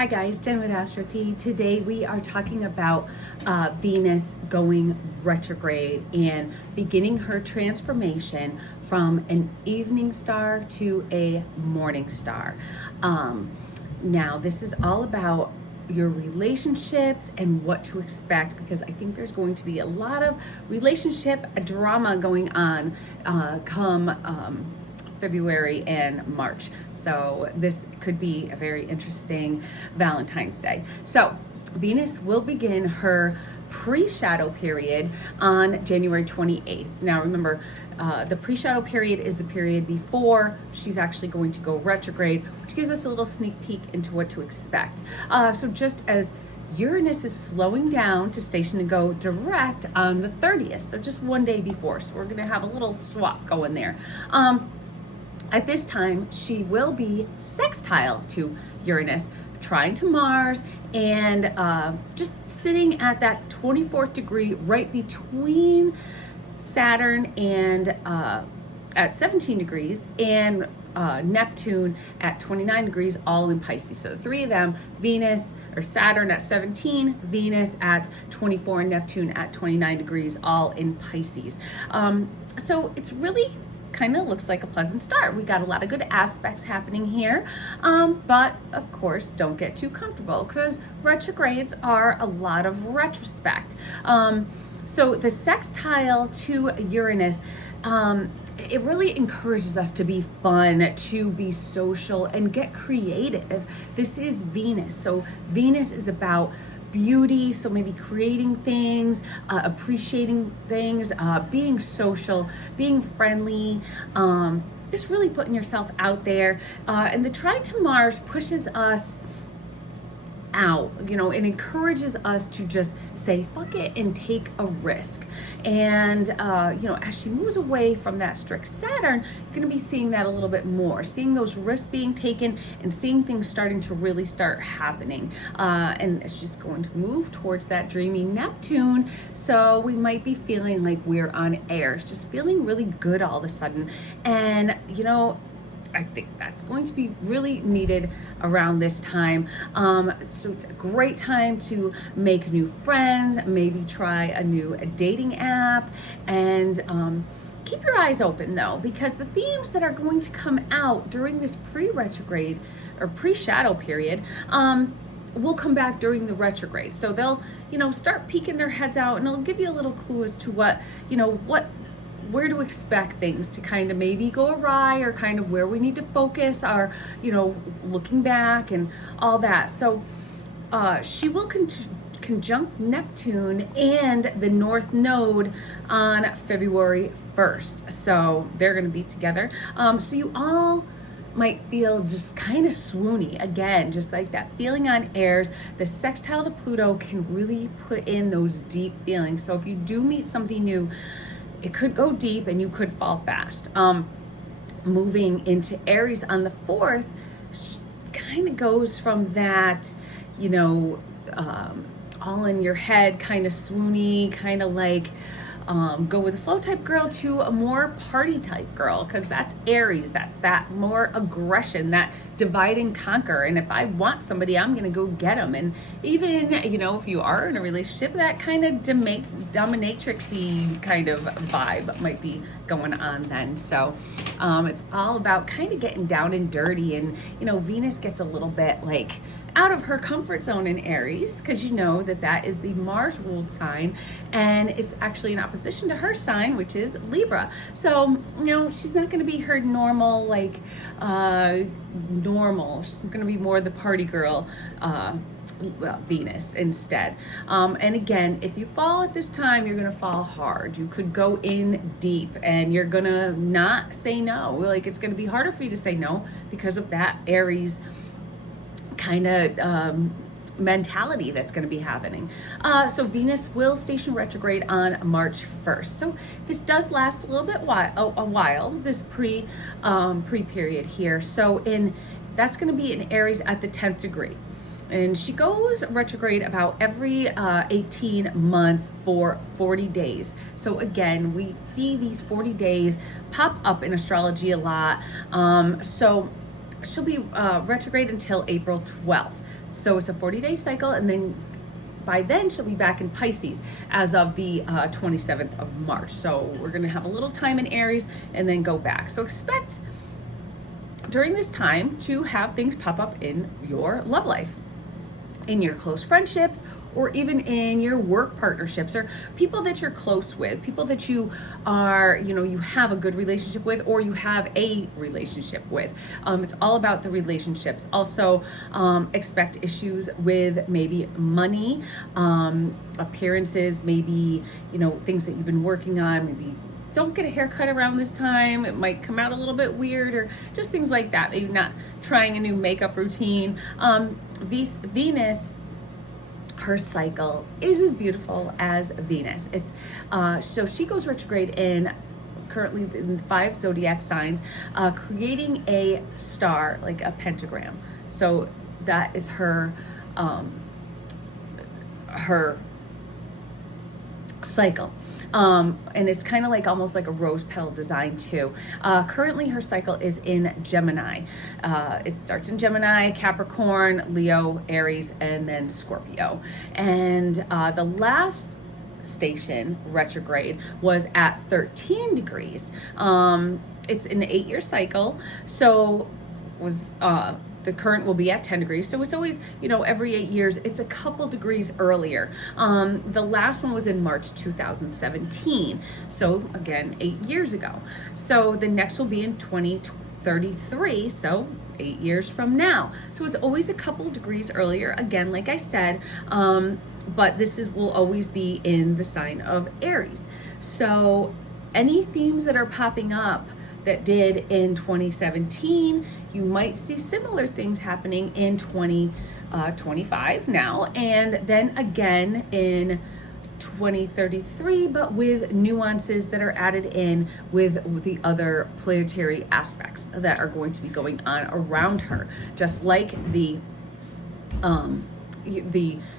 Hi guys, Jen with Astro T. Today we are talking about Venus going retrograde and beginning her transformation from an evening star to a morning star. Now this is all about your relationships and what to expect, because I think there's going to be a lot of relationship drama going on come February and March. So this could be a very interesting Valentine's Day. So Venus will begin her pre-shadow period on January 28th. Now remember, the pre-shadow period is the period before she's actually going to go retrograde, which gives us a little sneak peek into what to expect. So just as Uranus is slowing down to station to go direct on the 30th, so just one day before. So we're gonna have a little swap going there. At this time, she will be sextile to Uranus, trine to Mars, and just sitting at that 24th degree right between Saturn and at 17 degrees and Neptune at 29 degrees, all in Pisces. So the three of them, Venus or Saturn at 17, Venus at 24, and Neptune at 29 degrees, all in Pisces. So it's really kind of looks like a pleasant start. We got a lot of good aspects happening here, but of course don't get too comfortable, because retrogrades are a lot of retrospect. So the sextile to Uranus, it really encourages us to be fun, to be social, and get creative. This is Venus, so Venus is about beauty, so maybe creating things, appreciating things, being social, being friendly, just really putting yourself out there. And the trine to Mars pushes us out, it encourages us to just say fuck it and take a risk. And as she moves away from that strict Saturn, you're going to be seeing that a little bit more, seeing those risks being taken and seeing things starting to really start happening. And she's going to move towards that dreamy Neptune, so we might be feeling like we're on airs, just feeling really good all of a sudden. And I think that's going to be really needed around this time. So it's a great time to make new friends, maybe try a new dating app, and keep your eyes open though, because the themes that are going to come out during this pre-retrograde or pre-shadow period will come back during the retrograde. So they'll, start peeking their heads out, and it'll give you a little clue as to where to expect things to kind of maybe go awry, or kind of where we need to focus our, looking back and all that. So she will conjunct Neptune and the North Node on February 1st. So they're going to be together. So you all might feel just kind of swoony again, just like that feeling on airs. The sextile to Pluto can really put in those deep feelings. So if you do meet somebody new, it could go deep and you could fall fast. Moving into Aries on the 4th kind of goes from that, all in your head, kind of swoony, kind of like go with the flow type girl, to a more party type girl, because that's Aries. That's that more aggression, that divide and conquer. And if I want somebody, I'm going to go get them. And even, if you are in a relationship, that kind of dominatrix-y kind of vibe might be going on then. So it's all about kind of getting down and dirty. And, Venus gets a little bit like out of her comfort zone in Aries, because that is the Mars ruled sign, and it's actually in opposition to her sign, which is Libra. So she's not going to be her normal she's going to be more the party girl Venus instead. And again, if you fall at this time, you're going to fall hard. You could go in deep, and you're going to not say no. Like, it's going to be harder for you to say no because of that Aries kind of mentality that's going to be happening. So Venus will station retrograde on March 1st. So this does last a little bit a while, this pre-period here. So that's going to be in Aries at the 10th degree. And she goes retrograde about every 18 months for 40 days. So again, we see these 40 days pop up in astrology a lot. So she'll be retrograde until April 12th. So it's a 40-day cycle, and then by then she'll be back in Pisces as of the 27th of March. So we're going to have a little time in Aries and then go back. So expect during this time to have things pop up in your love life, in your close friendships, or even in your work partnerships, or people that you're close with, people that you are, you have a good relationship with, or you have a relationship with. It's all about the relationships. Also, expect issues with maybe money, appearances, maybe, things that you've been working on, maybe don't get a haircut around this time. It might come out a little bit weird, or just things like that. Maybe not trying a new makeup routine. Venus, her cycle is as beautiful as Venus. It's so she goes retrograde currently in 5 zodiac signs, creating a star, like a pentagram. So that is her cycle. And it's kind of like almost like a rose petal design too. Currently her cycle is in Gemini. It starts in Gemini, Capricorn, Leo, Aries, and then Scorpio. And the last station, retrograde, was at 13 degrees. It's an 8-year cycle. So was the current will be at 10 degrees. So it's always, every 8 years, it's a couple degrees earlier. The last one was in March 2017. So again, 8 years ago. So the next will be in 2033. So 8 years from now. So it's always a couple degrees earlier. Again, like I said, but will always be in the sign of Aries. So any themes that are popping up that did in 2017, you might see similar things happening in 2025 now, and then again in 2033, but with nuances that are added in with the other planetary aspects that are going to be going on around her, just like the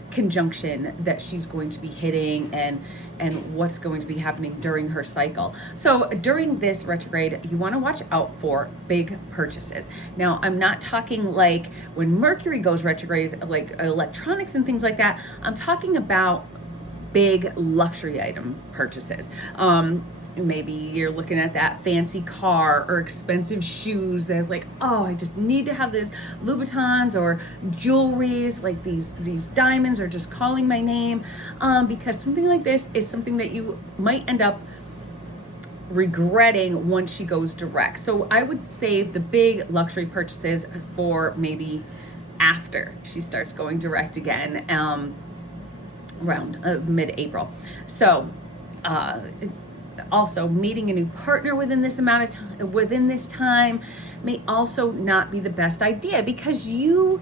conjunction that she's going to be hitting and what's going to be happening during her cycle. So during this retrograde, you want to watch out for big purchases. Now, I'm not talking like when Mercury goes retrograde, like electronics and things like that. I'm talking about big luxury item purchases. Maybe you're looking at that fancy car or expensive shoes that's like, oh, I just need to have this Louboutins, or jewelries, like these diamonds are just calling my name, because something like this is something that you might end up regretting once she goes direct. So I would save the big luxury purchases for maybe after she starts going direct again, around mid-April. So also, meeting a new partner within this amount of time, within this time, may also not be the best idea, because if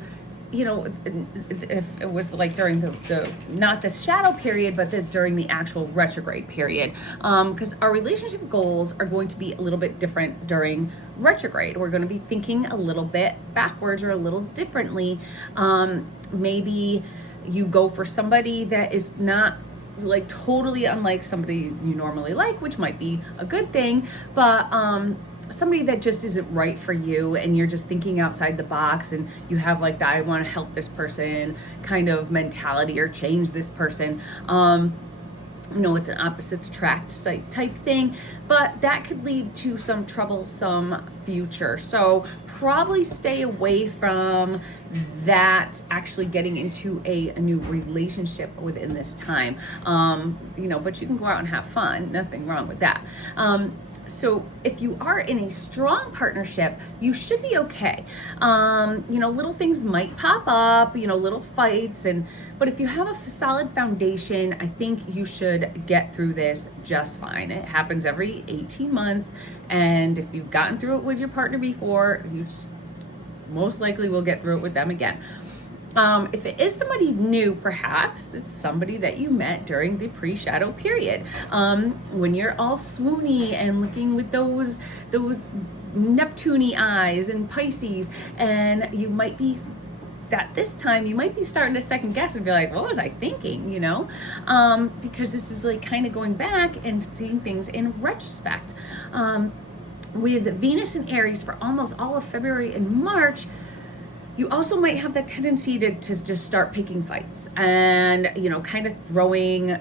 it was like during the not the shadow period, but during the actual retrograde period, because our relationship goals are going to be a little bit different during retrograde. We're going to be thinking a little bit backwards or a little differently. Maybe you go for somebody that is not like totally unlike somebody you normally like, which might be a good thing, but somebody that just isn't right for you, and you're just thinking outside the box, and you have like that I want to help this person kind of mentality, or change this person. It's an opposites attract type thing, but that could lead to some troublesome future. So probably stay away from that, actually getting into a new relationship within this time. But you can go out and have fun. Nothing wrong with that. So if you are in a strong partnership, you should be okay. Little things might pop up, little fights, but if you have a solid foundation, I think you should get through this just fine. It happens every 18 months, and if you've gotten through it with your partner before, you most likely will get through it with them again. If it is somebody new, perhaps it's somebody that you met during the pre-shadow period, when you're all swoony and looking with those Neptune eyes and Pisces, and you might be this time you might be starting to second guess and be like, what was I thinking, because this is like kind of going back and seeing things in retrospect. with Venus and Aries for almost all of February and March, you also might have that tendency to just start picking fights and, kind of throwing,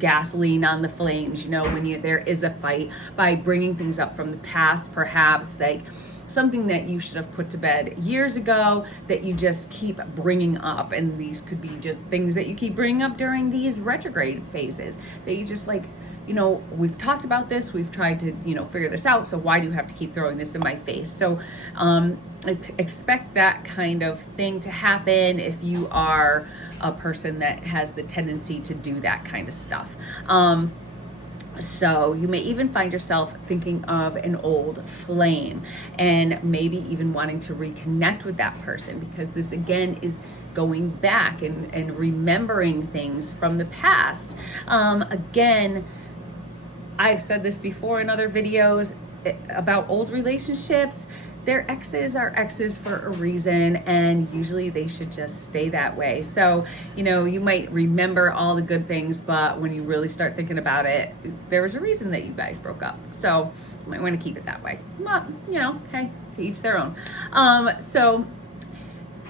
gasoline on the flames, when there is a fight, by bringing things up from the past, perhaps like something that you should have put to bed years ago that you just keep bringing up. And these could be just things that you keep bringing up during these retrograde phases that you just we've talked about this, we've tried to, figure this out. So why do you have to keep throwing this in my face? So expect that kind of thing to happen if you are a person that has the tendency to do that kind of stuff. So you may even find yourself thinking of an old flame and maybe even wanting to reconnect with that person, because this again is going back and remembering things from the past. Again, I've said this before in other videos about old relationships. Their exes are exes for a reason, and usually they should just stay that way. So, you might remember all the good things, but when you really start thinking about it, there was a reason that you guys broke up. So you might want to keep it that way. But, hey, to each their own. So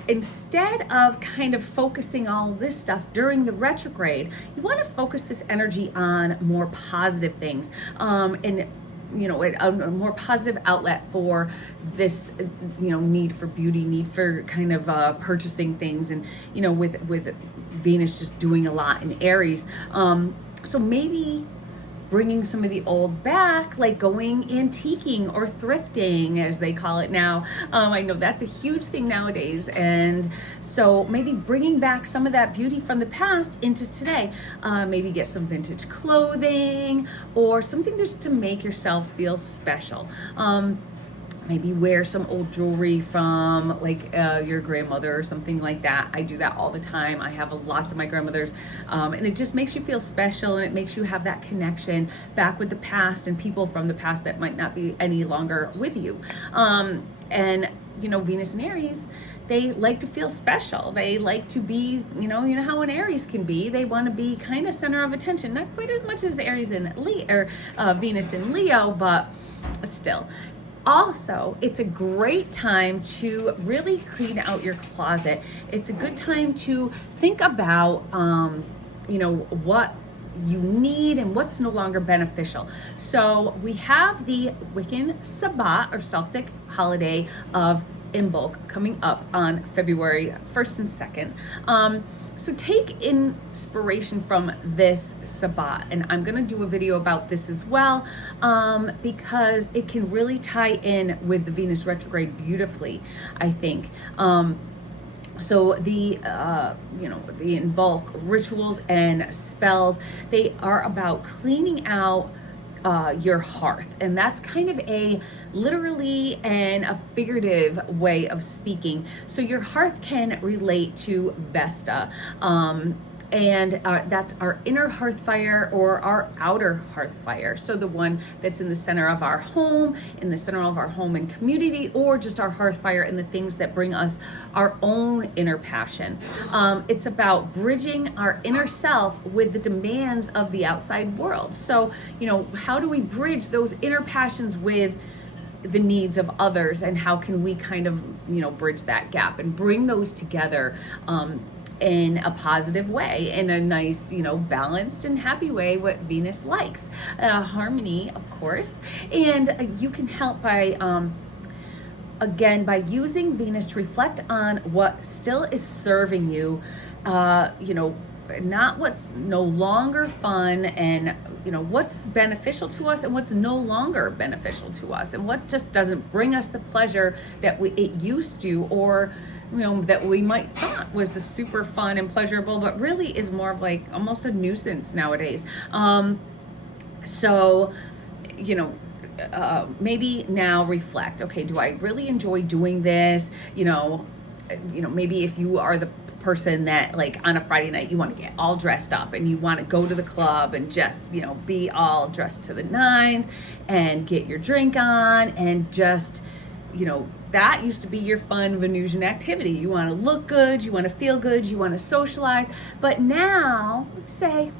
instead of kind of focusing all this stuff during the retrograde, you want to focus this energy on more positive things, and a more positive outlet for this, need for beauty, need for kind of purchasing things, and with Venus just doing a lot in Aries. So maybe bringing some of the old back, like going antiquing or thrifting, as they call it now. I know that's a huge thing nowadays. And so maybe bringing back some of that beauty from the past into today. Maybe get some vintage clothing or something just to make yourself feel special. Maybe wear some old jewelry from your grandmother or something like that. I do that all the time. I have lots of my grandmothers, and it just makes you feel special, and it makes you have that connection back with the past and people from the past that might not be any longer with you. And Venus and Aries, they like to feel special. They like to be, how an Aries can be. They want to be kind of center of attention, not quite as much as Aries and Venus and Leo, but still. Also, it's a great time to really clean out your closet. It's a good time to think about, what you need and what's no longer beneficial. So we have the Wiccan Sabbat or Celtic holiday of Imbolc coming up on February 1st and 2nd. So take inspiration from this Sabbat, and I'm gonna do a video about this as well, because it can really tie in with the Venus retrograde beautifully, I think. So the Imbolc rituals and spells, they are about cleaning out your hearth, and that's kind of a literally and a figurative way of speaking. So your hearth can relate to Vesta, and that's our inner hearth fire or our outer hearth fire. So the one that's in the center of our home, in the center of our home and community, or just our hearth fire and the things that bring us our own inner passion. It's about bridging our inner self with the demands of the outside world. So, how do we bridge those inner passions with the needs of others, and how can we kind of, bridge that gap and bring those together, in a positive way, in a nice, balanced and happy way, what Venus likes. Harmony, of course. And you can help by, again, by using Venus to reflect on what still is serving you, not what's no longer fun, and what's beneficial to us and what's no longer beneficial to us, and what just doesn't bring us the pleasure that it used to, or that we might thought was a super fun and pleasurable, but really is more of like almost a nuisance nowadays. So maybe now reflect, okay, do I really enjoy doing this? Maybe if you are the person that, like, on a Friday night you want to get all dressed up and you want to go to the club and just be all dressed to the nines and get your drink on, and just that used to be your fun Venusian activity. You want to look good, you want to feel good, you want to socialize. But now say,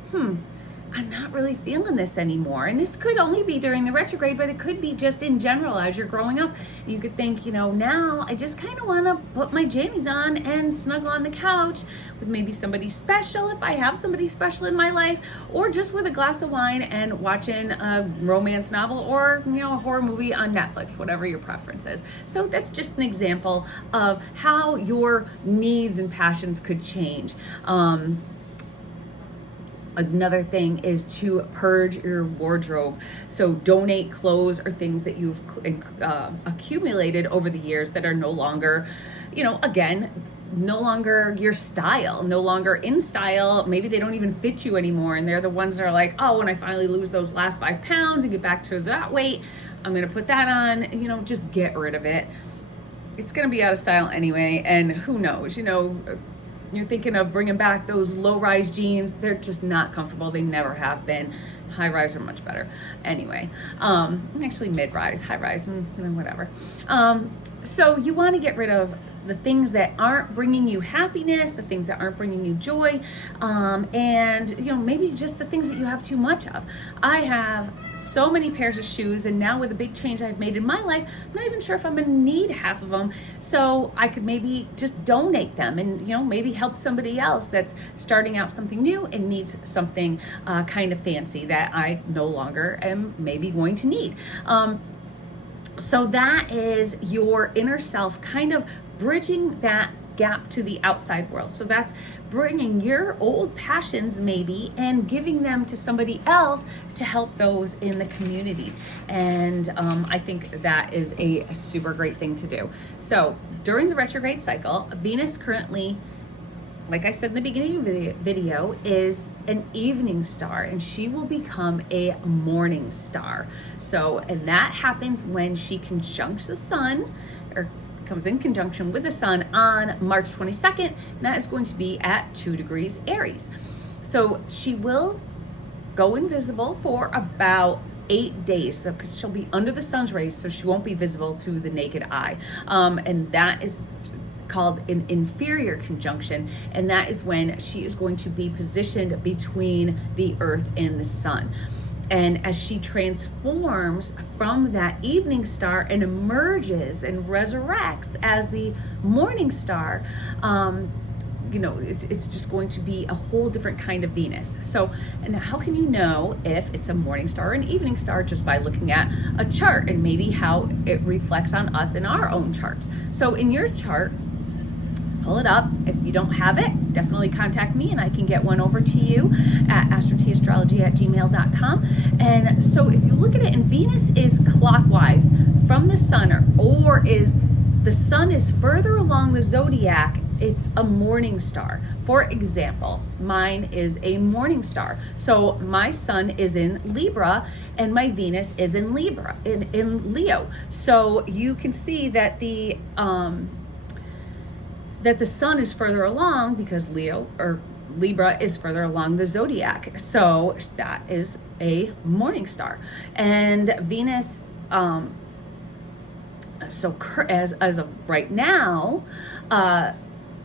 I'm not really feeling this anymore. And this could only be during the retrograde, but it could be just in general as you're growing up. You could think, now I just kind of want to put my jammies on and snuggle on the couch with maybe somebody special, if I have somebody special in my life, or just with a glass of wine and watching a romance novel or, a horror movie on Netflix, whatever your preference is. So that's just an example of how your needs and passions could change. Another thing is to purge your wardrobe. So donate clothes or things that you've accumulated over the years that are no longer, again, no longer your style, no longer in style. Maybe they don't even fit you anymore. And they're the ones that are like, oh, when I finally lose those last 5 pounds and get back to that weight, I'm going to put that on, just get rid of it. It's going to be out of style anyway. And who knows, you're thinking of bringing back those low-rise jeans. They're just not comfortable. They never have been. High-rise are much better. Anyway, actually mid-rise, high-rise, whatever. So you want to get rid of the things that aren't bringing you happiness, the things that aren't bringing you joy, and maybe just the things that you have too much of. I have so many pairs of shoes, and now with the big change I've made in my life, I'm not even sure if I'm gonna need half of them. So I could maybe just donate them and maybe help somebody else that's starting out something new and needs something kind of fancy that I no longer am maybe going to need. So that is your inner self kind of bridging that gap to the outside world. So that's bringing your old passions maybe and giving them to somebody else to help those in the community. And I think that is a super great thing to do. So during the retrograde cycle, Venus currently, like I said in the beginning of the video, is an evening star, and she will become a morning star. So, and that happens when she conjuncts the sun, or comes in conjunction with the sun on March 22nd, and that is going to be at 2 degrees Aries. So she will go invisible for about 8 days, so because she'll be under the sun's rays, so she won't be visible to the naked eye. And that is called an inferior conjunction, and that is when she is going to be positioned between the earth and the sun. And as she transforms from that evening star and emerges and resurrects as the morning star, it's just going to be a whole different kind of Venus. So, and how can you know if it's a morning star or an evening star? Just by looking at a chart and maybe how it reflects on us in our own charts. So in your chart, pull it up. If you don't have it, definitely contact me and I can get one over to you at astrotastrology@gmail.com. And so if you look at it, and Venus is clockwise from the sun, or is the sun is further along the zodiac, it's a morning star. For example, mine is a morning star. So my sun is in Libra and my Venus is in Libra, in Leo. So you can see that the sun is further along because Leo or Libra is further along the zodiac. So that is a morning star. And Venus, so as of right now,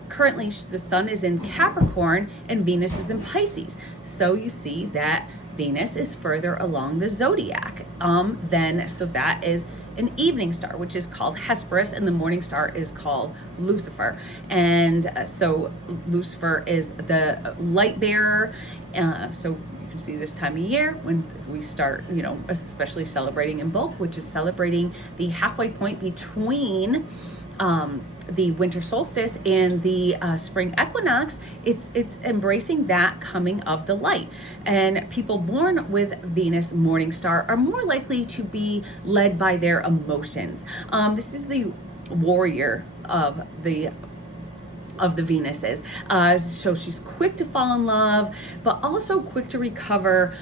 currently the sun is in Capricorn and Venus is in Pisces. So you see that Venus is further along the zodiac. So that is an evening star, which is called Hesperus, and the morning star is called Lucifer. And so Lucifer is the light bearer. So you can see this time of year when we start, especially celebrating in bulk, which is celebrating the halfway point between the winter solstice and the spring equinox. It's embracing that coming of the light. And people born with Venus morning star are more likely to be led by their emotions. This is the warrior of the Venuses. So she's quick to fall in love, but also quick to recover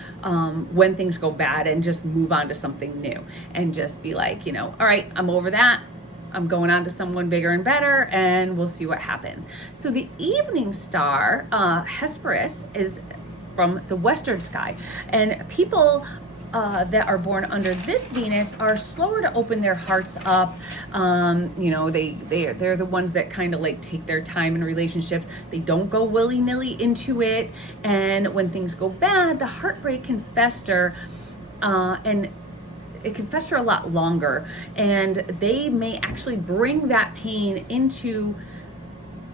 when things go bad and just move on to something new and just be like, all right, I'm over that. I'm going on to someone bigger and better, and we'll see what happens. So the evening star, Hesperus, is from the western sky, and people that are born under this Venus are slower to open their hearts up. You know, they're the ones that kind of like take their time in relationships. They don't go willy-nilly into it, and when things go bad, the heartbreak can fester, and it can fester a lot longer, and they may actually bring that pain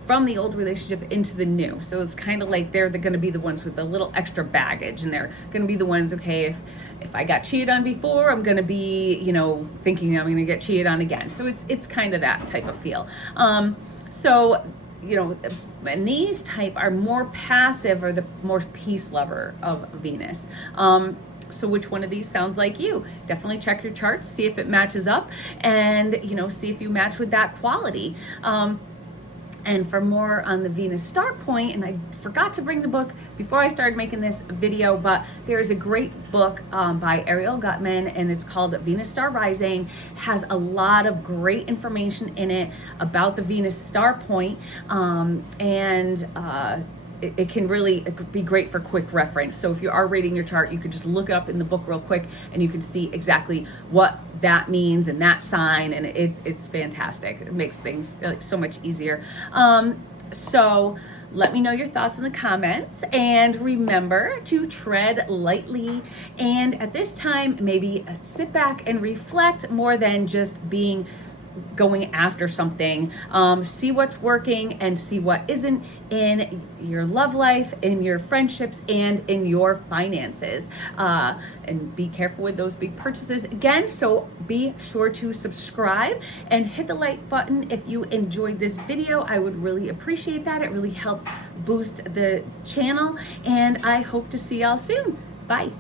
from the old relationship into the new. So it's kind of like they're going to be the ones with a little extra baggage, and they're going to be the ones, okay, if I got cheated on before, I'm going to be, you know, thinking I'm going to get cheated on again. So it's kind of that type of feel. So, you know, and these type are more passive, or the more peace lover of Venus. So which one of these sounds like you? Definitely check your charts, see if it matches up, and, you know, see if you match with that quality. And for more on the Venus star point, and I forgot to bring the book before I started making this video, but there is a great book by Ariel Gutman, and it's called Venus Star Rising. Has a lot of great information in it about the Venus star point, it can really be great for quick reference. So if you are reading your chart, you could just look it up in the book real quick, and you can see exactly what that means and that sign, and it's fantastic. It makes things like so much easier. So let me know your thoughts in the comments, and remember to tread lightly, and at this time maybe sit back and reflect more than just going after something. See what's working and see what isn't in your love life, in your friendships, and in your finances. And be careful with those big purchases again. So be sure to subscribe and hit the like button if you enjoyed this video. I would really appreciate that. It really helps boost the channel, and I hope to see y'all soon. Bye.